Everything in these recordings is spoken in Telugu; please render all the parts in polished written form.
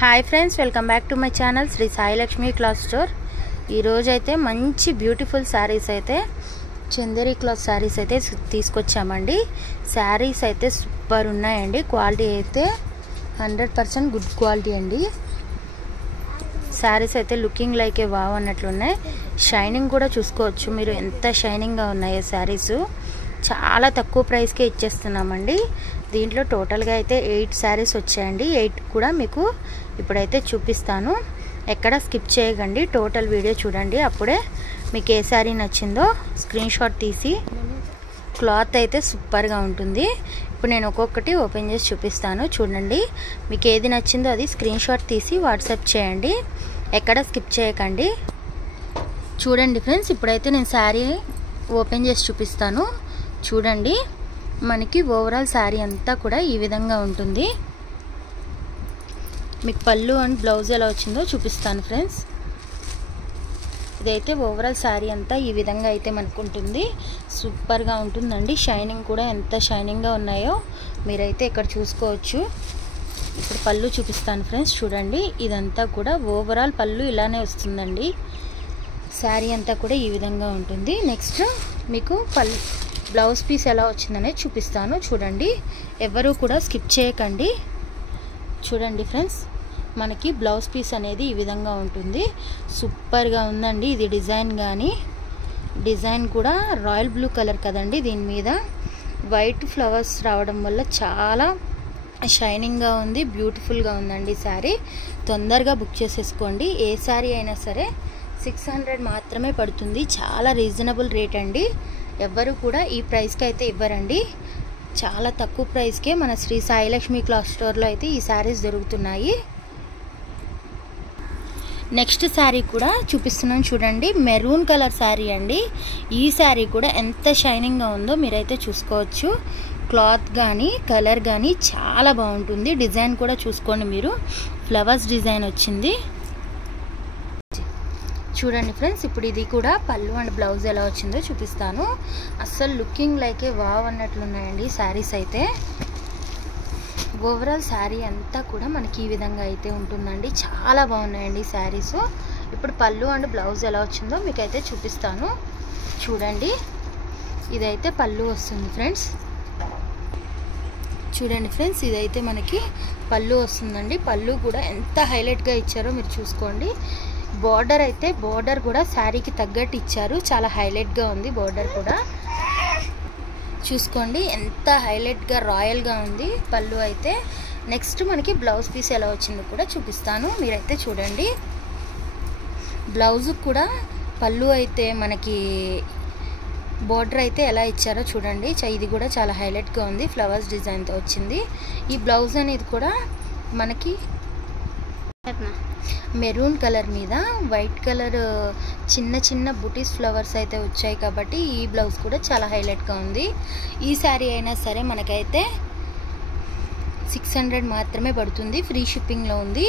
Hi friends, welcome back to my channel Shri Sai Lakshmi cloth store. ఈరోజు అయితే మంచి బ్యూటిఫుల్ శారీస్ అయితే చందేరి క్లాత్ శారీస్ అయితే తీసుకొచ్చామండి. శారీస్ అయితే సూపర్ ఉన్నాయండి. క్వాలిటీ అయితే 100% గుడ్ క్వాలిటీ అండి. శారీస్ అయితే లుకింగ్ లైక్ ఏ వావ్ అన్నట్లున్నాయి. షైనింగ్ కూడా చూసుకోవచ్చు మీరు, ఎంత షైనింగ్గా ఉన్నాయో శారీస్. చాలా తక్కువ ప్రైస్కే ఇచ్చేస్తున్నామండి. దీంట్లో టోటల్గా అయితే 8 శారీస్ వచ్చాయండి. 8 కూడా మీకు ఇప్పుడైతే చూపిస్తాను. ఎక్కడ స్కిప్ చేయకండి, టోటల్ వీడియో చూడండి. అప్పుడే మీకు ఏ శారీ నచ్చిందో స్క్రీన్ షాట్ తీసి, క్లాత్ అయితే సూపర్గా ఉంటుంది. ఇప్పుడు నేను ఒక్కొక్కటి ఓపెన్ చేసి చూపిస్తాను చూడండి. మీకు ఏది నచ్చిందో అది స్క్రీన్ షాట్ తీసి వాట్సాప్ చేయండి. ఎక్కడ స్కిప్ చేయకండి. చూడండి ఫ్రెండ్స్, ఇప్పుడైతే నేను శారీ ఓపెన్ చేసి చూపిస్తాను చూడండి. మనకి ఓవరాల్ శారీ అంతా కూడా ఈ విధంగా ఉంటుంది. మీకు పళ్ళు అండ్ బ్లౌజ్ ఎలా వచ్చిందో చూపిస్తాను ఫ్రెండ్స్. ఇదైతే ఓవరాల్ శారీ అంతా ఈ విధంగా అయితే మనకు ఉంటుంది. సూపర్గా ఉంటుందండి. షైనింగ్ కూడా ఎంత షైనింగ్గా ఉన్నాయో మీరైతే ఇక్కడ చూసుకోవచ్చు. ఇప్పుడు పళ్ళు చూపిస్తాను ఫ్రెండ్స్ చూడండి. ఇదంతా కూడా ఓవరాల్ పళ్ళు ఇలానే వస్తుందండి. శారీ అంతా కూడా ఈ విధంగా ఉంటుంది. నెక్స్ట్ మీకు బ్లౌజ్ పీస్ ఎలా వచ్చిందనేది చూపిస్తాను చూడండి. ఎవరు కూడా స్కిప్ చేయకండి. చూడండి ఫ్రెండ్స్, మనకి బ్లౌజ్ పీస్ అనేది ఈ విధంగా ఉంటుంది. సూపర్గా ఉందండి. ఇది డిజైన్ కూడా రాయల్ బ్లూ కలర్ కదండి. దీని మీద వైట్ ఫ్లవర్స్ రావడం వల్ల చాలా షైనింగ్గా ఉంది, బ్యూటిఫుల్గా ఉందండి శారీ. తొందరగా బుక్ చేసేసుకోండి. ఏ శారీ అయినా సరే 600 మాత్రమే పడుతుంది. చాలా రీజనబుల్ రేట్ అండి. ఎవ్వరు కూడా ఈ ప్రైస్కి అయితే ఇవ్వరండి. చాలా తక్కువ ప్రైస్కే మన శ్రీ సాయి లక్ష్మి క్లాత్ స్టోర్లో అయితే ఈ శారీస్ దొరుకుతున్నాయి. నెక్స్ట్ శారీ కూడా చూపిస్తున్నాను చూడండి. మెరూన్ కలర్ శారీ అండి. ఈ శారీ కూడా ఎంత షైనింగ్గా ఉందో మీరైతే చూసుకోవచ్చు. క్లాత్ కానీ కలర్ కానీ చాలా బాగుంటుంది. డిజైన్ కూడా చూసుకోండి మీరు, ఫ్లవర్స్ డిజైన్ వచ్చింది చూడండి ఫ్రెండ్స్. ఇప్పుడు ఇది కూడా పళ్ళు అండ్ బ్లౌజ్ ఎలా వచ్చిందో చూపిస్తాను. అస్సలు లుకింగ్ లైక్ ఏ వావ్ అన్నట్లున్నాయండి శారీస్ అయితే. ఓవరాల్ శారీ అంతా కూడా మనకి ఈ విధంగా అయితే ఉంటుందండి. చాలా బాగున్నాయండి శారీస్. ఇప్పుడు పళ్ళు అండ్ బ్లౌజ్ ఎలా వచ్చిందో మీకైతే చూపిస్తాను చూడండి. ఇదైతే పళ్ళు వస్తుంది ఫ్రెండ్స్. చూడండి ఫ్రెండ్స్, ఇదైతే మనకి పళ్ళు వస్తుందండి. పళ్ళు కూడా ఎంత హైలైట్గా ఇచ్చారో మీరు చూసుకోండి. బోర్డర్ కూడా శారీకి తగ్గట్టు ఇచ్చారు. చాలా హైలైట్గా ఉంది. బోర్డర్ కూడా చూసుకోండి, ఎంత హైలైట్గా రాయల్గా ఉంది పళ్ళు అయితే. నెక్స్ట్ మనకి బ్లౌజ్ పీస్ ఎలా వచ్చిందో కూడా చూపిస్తాను మీరైతే చూడండి. బ్లౌజ్ కూడా పళ్ళు అయితే మనకి బోర్డర్ అయితే ఎలా ఇచ్చారో చూడండి. ఇది కూడా చాలా హైలైట్గా ఉంది. ఫ్లవర్స్ డిజైన్తో వచ్చింది. ఈ బ్లౌజ్ అనేది కూడా మనకి మెరూన్ కలర్ మీద వైట్ కలర్ చిన్న బుటీస్ ఫ్లవర్స్ అయితే వచ్చాయి కాబట్టి ఈ బ్లౌజ్ కూడా చాలా హైలైట్గా ఉంది. ఈ శారీ అయినా సరే మనకైతే 600 మాత్రమే పడుతుంది. ఫ్రీ షిప్పింగ్లో ఉంది.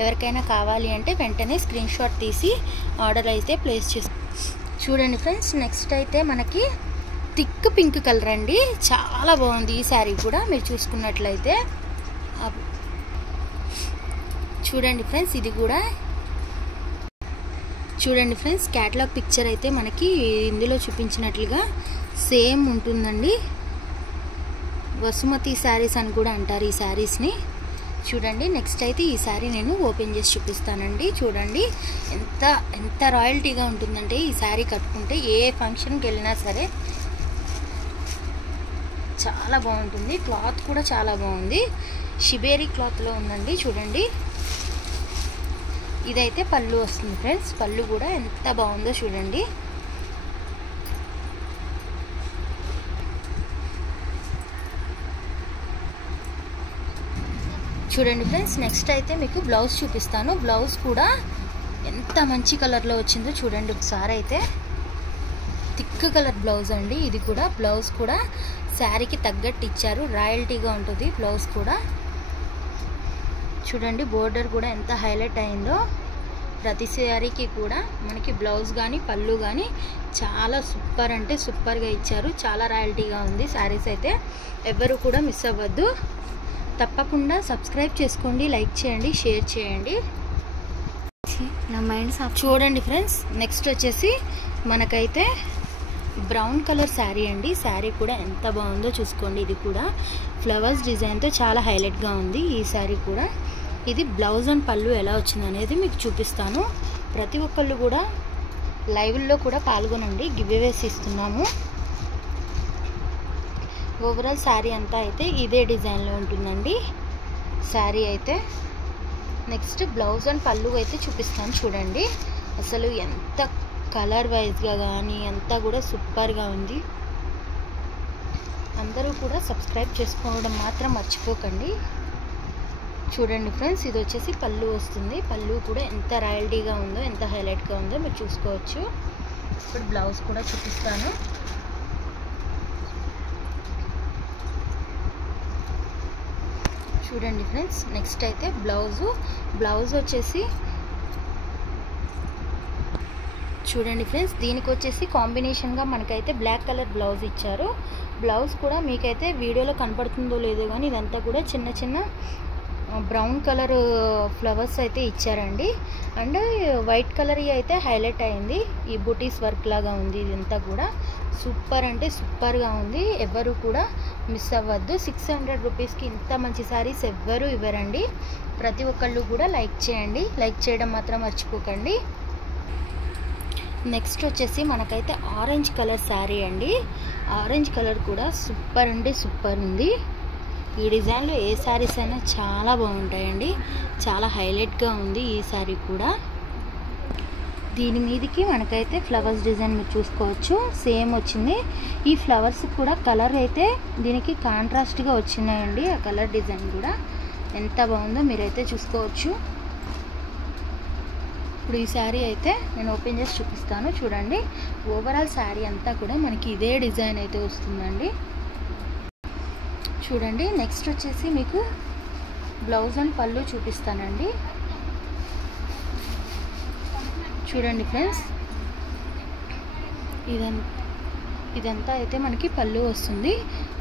ఎవరికైనా కావాలి అంటే వెంటనే స్క్రీన్ షాట్ తీసి ఆర్డర్ అయితే ప్లేస్ చేసి చూడండి ఫ్రెండ్స్. నెక్స్ట్ అయితే మనకి థిక్ పింక్ కలర్ అండి. చాలా బాగుంది ఈ శారీ కూడా మీరు చూసుకున్నట్లయితే. చూడండి ఫ్రెండ్స్, ఇది కూడా చూడండి ఫ్రెండ్స్. క్యాటలాగ్ పిక్చర్ అయితే మనకి ఇందులో చూపించినట్లుగా సేమ్ ఉంటుందండి. వసుమతి శారీస్ అని కూడా అంటారు ఈ శారీస్ని. చూడండి. నెక్స్ట్ అయితే ఈ శారీ నేను ఓపెన్ చేసి చూపిస్తానండి చూడండి. ఎంత రాయల్టీగా ఉంటుందంటే ఈ శారీ కట్టుకుంటే ఏ ఫంక్షన్కి వెళ్ళినా సరే చాలా బాగుంటుంది. క్లాత్ కూడా చాలా బాగుంది. షిబేరి క్లాత్లో ఉందండి చూడండి. ఇదైతే పళ్ళు వస్తుంది ఫ్రెండ్స్. పళ్ళు కూడా ఎంత బాగుందో చూడండి. చూడండి ఫ్రెండ్స్, నెక్స్ట్ అయితే మీకు బ్లౌజ్ చూపిస్తాను. బ్లౌజ్ కూడా ఎంత మంచి కలర్లో వచ్చిందో చూడండి ఒకసారి అయితే. థిక్ కలర్ బ్లౌజ్ అండి. ఇది కూడా బ్లౌజ్ కూడా శారీకి తగ్గట్టు ఇచ్చారు. రాయల్టీగా ఉంటుంది బ్లౌజ్ కూడా. చూడండి బోర్డర్ కూడా ఎంత హైలైట్ అయిందో. ప్రతి శారీకి కూడా మనకి బ్లౌజ్ కానీ పళ్ళు కానీ చాలా సూపర్ అంటే సూపర్గా ఇచ్చారు. చాలా రాయల్టీగా ఉంది శారీస్ అయితే. ఎవరు కూడా మిస్ అవ్వద్దు. తప్పకుండా సబ్స్క్రైబ్ చేసుకోండి, లైక్ చేయండి, షేర్ చేయండి. నా మైండ్ చూడండి ఫ్రెండ్స్, నెక్స్ట్ వచ్చేసి మనకైతే బ్రౌన్ కలర్ శారీ అండి. శారీ కూడా ఎంత బాగుందో చూసుకోండి. ఇది కూడా ఫ్లవర్స్ డిజైన్తో చాలా హైలైట్గా ఉంది ఈ శారీ కూడా. ఇది బ్లౌజ్ అండ్ పళ్ళు ఎలా వచ్చింది అనేది మీకు చూపిస్తాను. ప్రతి ఒక్కళ్ళు కూడా లైవ్లో కూడా పాల్గొనండి, గివ్ అవేస్ ఇస్తున్నాము. ఓవరాల్ శారీ అంతా అయితే ఇదే డిజైన్లో ఉంటుందండి శారీ అయితే. నెక్స్ట్ బ్లౌజ్ అండ్ పళ్ళు అయితే చూపిస్తాను చూడండి. అసలు ఎంత కలర్ వైజ్గా కానీ అంతా కూడా సూపర్గా ఉంది. అందరూ కూడా సబ్స్క్రైబ్ చేసుకోవడం మాత్రం మర్చిపోకండి. చూడండి ఫ్రెండ్స్, ఇది వచ్చేసి పళ్ళు వస్తుంది. పళ్ళు కూడా ఎంత రాయల్టీగా ఉందో, ఎంత హైలైట్గా ఉందో మీరు చూసుకోవచ్చు. ఇప్పుడు బ్లౌజ్ కూడా చూపిస్తాను. చూడండి ఫ్రెండ్స్, నెక్స్ట్ అయితే బ్లౌజ్ వచ్చేసి చూడండి ఫ్రెండ్స్, దీనికి వచ్చేసి కాంబినేషన్గా మనకైతే బ్లాక్ కలర్ బ్లౌజ్ ఇచ్చారు. బ్లౌజ్ కూడా మీకైతే వీడియోలో కనపడుతుందో లేదో కానీ ఇదంతా కూడా చిన్న చిన్న బ్రౌన్ కలర్ ఫ్లవర్స్ అయితే ఇచ్చారండి. అండ్ వైట్ కలర్ అయితే హైలైట్ అయింది. ఈ బుటీస్ వర్క్ లాగా ఉంది. ఇదంతా కూడా సూపర్ అంటే సూపర్గా ఉంది. ఎవరు కూడా మిస్ అవ్వద్దు. 600 రూపీస్కి ఇంత మంచి శారీస్ ఎవ్వరూ ఇవ్వరండి. ప్రతి ఒక్కళ్ళు కూడా లైక్ చేయండి, లైక్ చేయడం మాత్రం మర్చిపోకండి. నెక్స్ట్ వచ్చేసి మనకైతే ఆరెంజ్ కలర్ శారీ అండి. ఆరెంజ్ కలర్ కూడా సూపర్ అంటే సూపర్ ఉంది. ఈ డిజైన్లో ఏ శారీస్ అయినా చాలా బాగుంటాయండి. చాలా హైలైట్గా ఉంది ఈ శారీ కూడా. దీని మీదకి మనకైతే ఫ్లవర్స్ డిజైన్ మీరు చూసుకోవచ్చు, సేమ్ వచ్చింది. ఈ ఫ్లవర్స్ కూడా కలర్ అయితే దీనికి కాంట్రాస్ట్గా వచ్చినాయండి. ఆ కలర్ డిజైన్ కూడా ఎంత బాగుందో మీరైతే చూసుకోవచ్చు. ఇప్పుడు ఈ శారీ అయితే నేను ఓపెన్ చేసి చూపిస్తాను చూడండి. ఓవరాల్ శారీ అంతా కూడా మనకి ఇదే డిజైన్ అయితే వస్తుందండి. చూడండి, నెక్స్ట్ వచ్చేసి మీకు బ్లౌజ్ అండ్ పళ్ళు చూపిస్తానండి. చూడండి ఫ్రెండ్స్, ఇదంతా అయితే మనకి పళ్ళు వస్తుంది.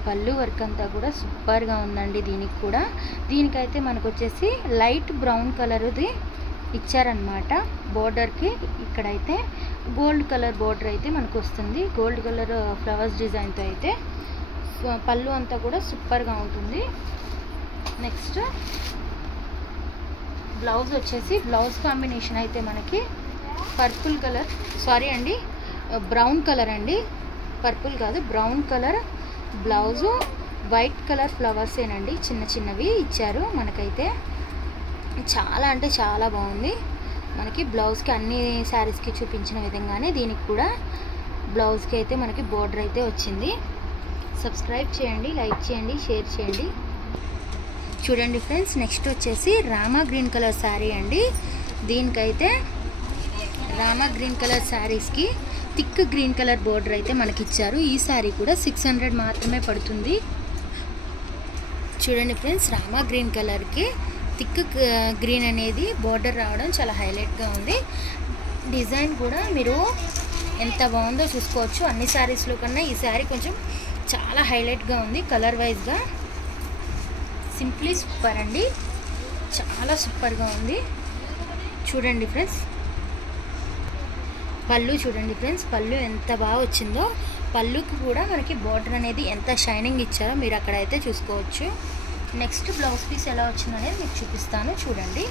పళ్ళు వర్క్ అంతా కూడా సూపర్గా ఉందండి. దీనికైతే మనకు వచ్చేసి లైట్ బ్రౌన్ కలర్ది ఇచ్చారనమాట బోర్డర్కి. ఇక్కడైతే గోల్డ్ కలర్ బోర్డర్ అయితే మనకు వస్తుంది. గోల్డ్ కలర్ ఫ్లవర్స్ డిజైన్తో అయితే పళ్ళు అంతా కూడా సూపర్గా ఉంటుంది. నెక్స్ట్ బ్లౌజ్ వచ్చేసి బ్లౌజ్ కాంబినేషన్ అయితే మనకి పర్పుల్ కలర్, బ్రౌన్ కలర్ అండి. పర్పుల్ కాదు, brown colour blouse, white colour ఫ్లవర్సేనండి, చిన్న చిన్నవి ఇచ్చారు మనకైతే. చాలా అంటే చాలా బాగుంది. మనకి బ్లౌజ్కి అన్ని శారీస్కి చూపించిన విధంగానే దీనికి కూడా బ్లౌజ్కి అయితే మనకి బోర్డర్ అయితే వచ్చింది. సబ్స్క్రైబ్ చేయండి, లైక్ చేయండి, షేర్ చేయండి. చూడండి ఫ్రెండ్స్, నెక్స్ట్ వచ్చేసి రామా గ్రీన్ కలర్ శారీ అండి. దీనికైతే రామా గ్రీన్ కలర్ శారీస్కి థిక్ గ్రీన్ కలర్ బోర్డర్ అయితే మనకి ఇచ్చారు. ఈ శారీ కూడా 600 మాత్రమే పడుతుంది. చూడండి ఫ్రెండ్స్, రామా గ్రీన్ కలర్కి థిక్ గ్రీన్ అనేది బోర్డర్ రావడం చాలా హైలైట్గా ఉంది. డిజైన్ కూడా మీరు ఎంత బాగుందో చూసుకోవచ్చు. అన్ని శారీస్లో కన్నా ఈ శారీ కొంచెం చాలా హైలైట్గా ఉంది కలర్ వైజ్గా. సింప్లీ సూపర్ అండి, చాలా సూపర్గా ఉంది. చూడండి ఫ్రెండ్స్, పళ్ళు చూడండి ఫ్రెండ్స్, పళ్ళు ఎంత బాగా వచ్చిందో. పళ్ళుకి కూడా మనకి బోర్డర్ అనేది ఎంత షైనింగ్ ఇచ్చారో మీరు అక్కడైతే చూసుకోవచ్చు. నెక్స్ట్ బ్లౌజ్ పీస్ ఎలా వచ్చిందనేది మీకు చూపిస్తాను చూడండి.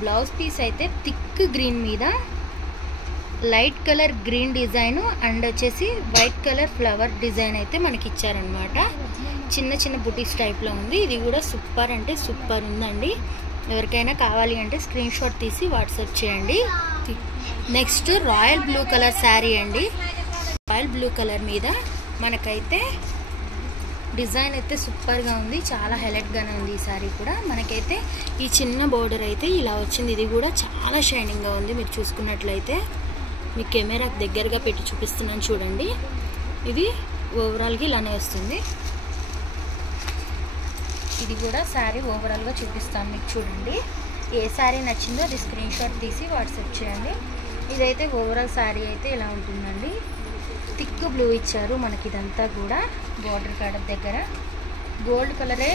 బ్లౌజ్ పీస్ అయితే థిక్ గ్రీన్ మీద light colour green design and వచ్చేసి వైట్ కలర్ ఫ్లవర్ డిజైన్ అయితే మనకి ఇచ్చారనమాట. చిన్న చిన్న బుటీస్ టైప్లో ఉంది. ఇది కూడా సూపర్ అంటే సూపర్ ఉందండి. ఎవరికైనా కావాలి అంటే స్క్రీన్ షాట్ తీసి వాట్సాప్ చేయండి. Next royal blue colour sari అండి. రాయల్ బ్లూ కలర్ మీద మనకైతే డిజైన్ అయితే సూపర్గా ఉంది, చాలా హైలైట్గానే ఉంది. ఈ శారీ కూడా మనకైతే ఈ చిన్న బోర్డర్ అయితే ఇలా వచ్చింది. ఇది కూడా చాలా షైనింగ్గా ఉంది. మీరు చూసుకున్నట్లయితే మీ కెమెరాకి దగ్గరగా పెట్టి చూపిస్తున్నాను చూడండి. ఇది ఓవరాల్గా ఇలానే వస్తుంది. ఇది కూడా శారీ ఓవరాల్గా చూపిస్తాను మీకు చూడండి. ఏ శారీ నచ్చిందో అది స్క్రీన్ షాట్ తీసి వాట్సాప్ చేయండి. ఇదైతే ఓవరాల్ శారీ అయితే ఇలా ఉంటుందండి. థిక్ బ్లూ ఇచ్చారు మనకి. ఇదంతా కూడా బోర్డర్ కాడ దగ్గర గోల్డ్ కలరే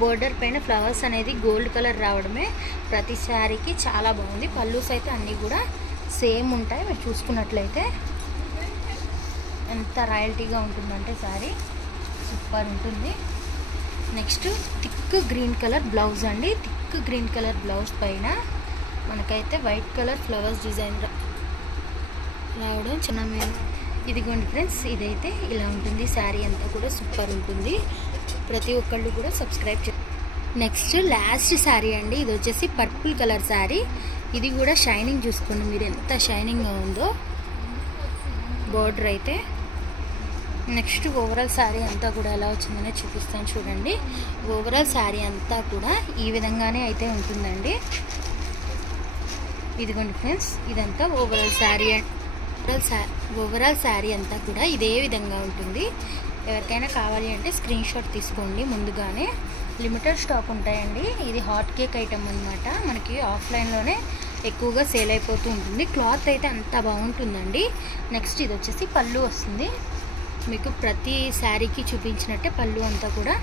బోర్డర్ పైన ఫ్లవర్స్ అనేది గోల్డ్ కలర్ రావడమే ప్రతి శారీకి చాలా బాగుంది. పల్లూస్ అయితే అన్నీ కూడా సేమ్ ఉంటాయి. మీరు చూసుకున్నట్లయితే ఎంత రాయల్టీగా ఉంటుందంటే శారీ సూపర్ ఉంటుంది. Next thick green colour blouse అండి. థిక్ గ్రీన్ కలర్ బ్లౌజ్ పైన మనకైతే వైట్ కలర్ ఫ్లవర్స్ డిజైన్ రావడం చిన్న ఇదిగోండి ఫ్రెండ్స్, ఇదైతే ఇలా ఉంటుంది. శారీ అంతా కూడా సూపర్ ఉంటుంది. ప్రతి ఒక్కళ్ళు కూడా సబ్స్క్రైబ్ చేయండి. నెక్స్ట్ లాస్ట్ శారీ అండి. ఇది వచ్చేసి పర్పుల్ కలర్ శారీ. ఇది కూడా షైనింగ్ చూసుకోండి మీరు ఎంత షైనింగ్గా ఉందో బార్డర్ అయితే. నెక్స్ట్ ఓవరాల్ శారీ అంతా కూడా ఎలా వచ్చిందనే చూపిస్తాను చూడండి. ఓవరాల్ శారీ అంతా కూడా ఈ విధంగానే అయితే ఉంటుందండి. ఇదిగోండి ఫ్రెండ్స్, ఇదంతా ఓవరాల్ శారీ అంతా కూడా ఇదే విధంగా ఉంటుంది. ఎవరికైనా కావాలి అంటే స్క్రీన్ షాట్ తీసుకోండి. ముందుగానే లిమిటెడ్ స్టాక్ ఉంటాయండి. ఇది హాట్ కేక్ ఐటమ్ అనమాట. మనకి ఆఫ్లైన్లోనే ఎక్కువగా సేల్ అయిపోతూ ఉంటుంది. క్లాత్ అయితే అంత బాగుంటుందండి. నెక్స్ట్ ఇది వచ్చేసి పళ్ళు వస్తుంది. మీకు ప్రతి శారీకి చూపించినట్టే పళ్ళు అంతా కూడా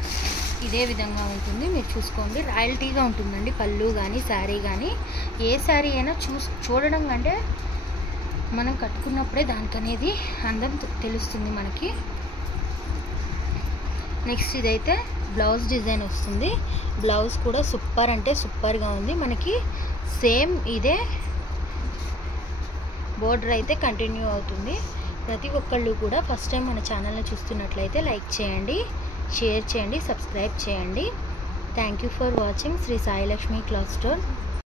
ఇదే విధంగా ఉంటుంది. మీరు చూసుకోండి, రాయల్టీగా ఉంటుందండి పళ్ళు కానీ శారీ కానీ. ఏ శారీ అయినా చూడడం కంటే మనం కట్టుకున్నప్పుడే దానికి అనేది అందం తెలుస్తుంది మనకి. నెక్స్ట్ ఇదైతే బ్లౌజ్ డిజైన్ వస్తుంది. బ్లౌజ్ కూడా సూపర్ అంటే సూపర్గా ఉంది. మనకి సేమ్ ఇదే బోర్డర్ అయితే కంటిన్యూ అవుతుంది. ప్రతి ఒక్కళ్ళు కూడా ఫస్ట్ టైం మన ఛానల్ని చూస్తున్నట్లయితే లైక్ చేయండి, షేర్ చేయండి, సబ్స్క్రైబ్ చేయండి. Thank you for watching Shri Sai Lakshmi cloth store.